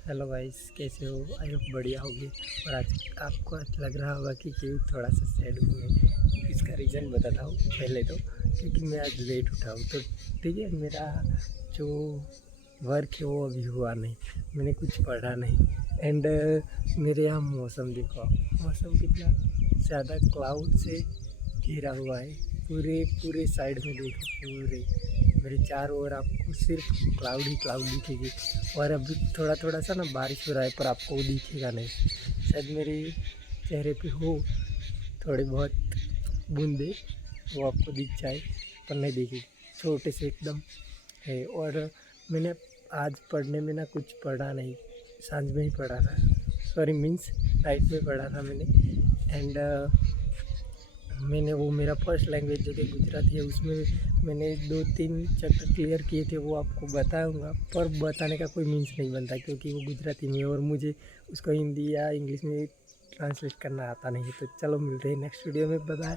Hello guys, कैसे हो? I hope बढ़िया होगी। और आज आपको लग रहा होगा कि क्यों थोड़ा सा सैड हूँ मैं। इसका रीज़न बताता हूँ पहले तो, क्योंकि मैं आज लेट उठा हूँ। तो ठीक है, मेरा जो वर्क है वो अभी हुआ नहीं, मैंने कुछ पढ़ा नहीं। एंड मेरे यहाँ मौसम देखो, मौसम कितना ज़्यादा क्लाउड से घिरा हुआ है। पूरे पूरे साइड में देखो, पूरे मेरे चारों ओर आपको सिर्फ क्लाउड ही क्लाउड दिखेगी। और अभी थोड़ा थोड़ा सा ना बारिश हो रहा है, पर आपको वो दिखेगा नहीं। शायद मेरे चेहरे पे हो थोड़े बहुत बूंदे, वो आपको दिख जाए, पर नहीं दिखेगी, छोटे से एकदम है। और मैंने आज पढ़ने में ना कुछ पढ़ा नहीं, सांझ में ही पढ़ा था, सॉरी मीन्स नाइट में पढ़ा था मैंने। एंड मैंने वो मेरा फर्स्ट लैंग्वेज जो कि गुजराती है, उसमें मैंने 2-3 चैप्टर क्लियर किए थे, वो आपको बताऊंगा। पर बताने का कोई मीन्स नहीं बनता, क्योंकि वो गुजराती में है और मुझे उसको हिंदी या इंग्लिश में ट्रांसलेट करना आता नहीं है। तो चलो मिलते हैं नेक्स्ट वीडियो में, बाय बाय।